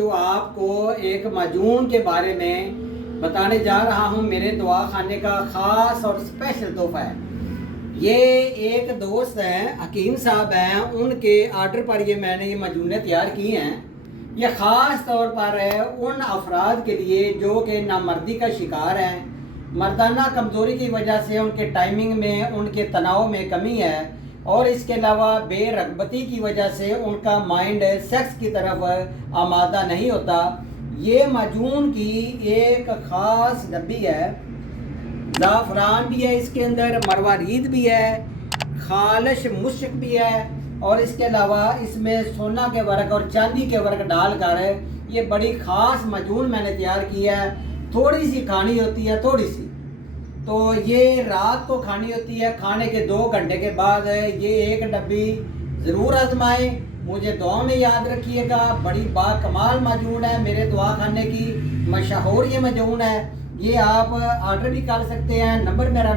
جو آپ کو ایک معجون کے بارے میں بتانے جا رہا ہوں، میرے دعا خانے کا خاص اور اسپیشل تحفہ ہے۔ یہ ایک دوست ہیں، حکیم صاحب ہیں، ان کے آرڈر پر میں نے یہ معجونیں تیار کی ہیں۔ یہ خاص طور پر ان افراد کے لیے جو کہ نامردی کا شکار ہیں، مردانہ کمزوری کی وجہ سے ان کے ٹائمنگ میں، ان کے تناؤ میں کمی ہے، اور اس کے علاوہ بے رغبتی کی وجہ سے ان کا مائنڈ سیکس کی طرف آمادہ نہیں ہوتا۔ یہ معجون کی ایک خاص ڈبی ہے، زعفران بھی ہے اس کے اندر، مروارید بھی ہے، خالص مشک بھی ہے، اور اس کے علاوہ اس میں سونا کے ورق اور چاندی کے ورق ڈال کر یہ بڑی خاص معجون میں نے تیار کی ہے۔ تھوڑی سی کھانی ہوتی ہے، تھوڑی سی، تو یہ رات کو کھانی ہوتی ہے۔ کھانے کے 2 گھنٹے کے بعد یہ ایک ڈبی ضرور آزمائیں، مجھے دعاؤں میں یاد رکھیے گا۔ بڑی با کمال معجون ہے، میرے دعا خانے کی مشہور یہ معجون ہے۔ یہ آپ آرڈر بھی کر سکتے ہیں، نمبر میرا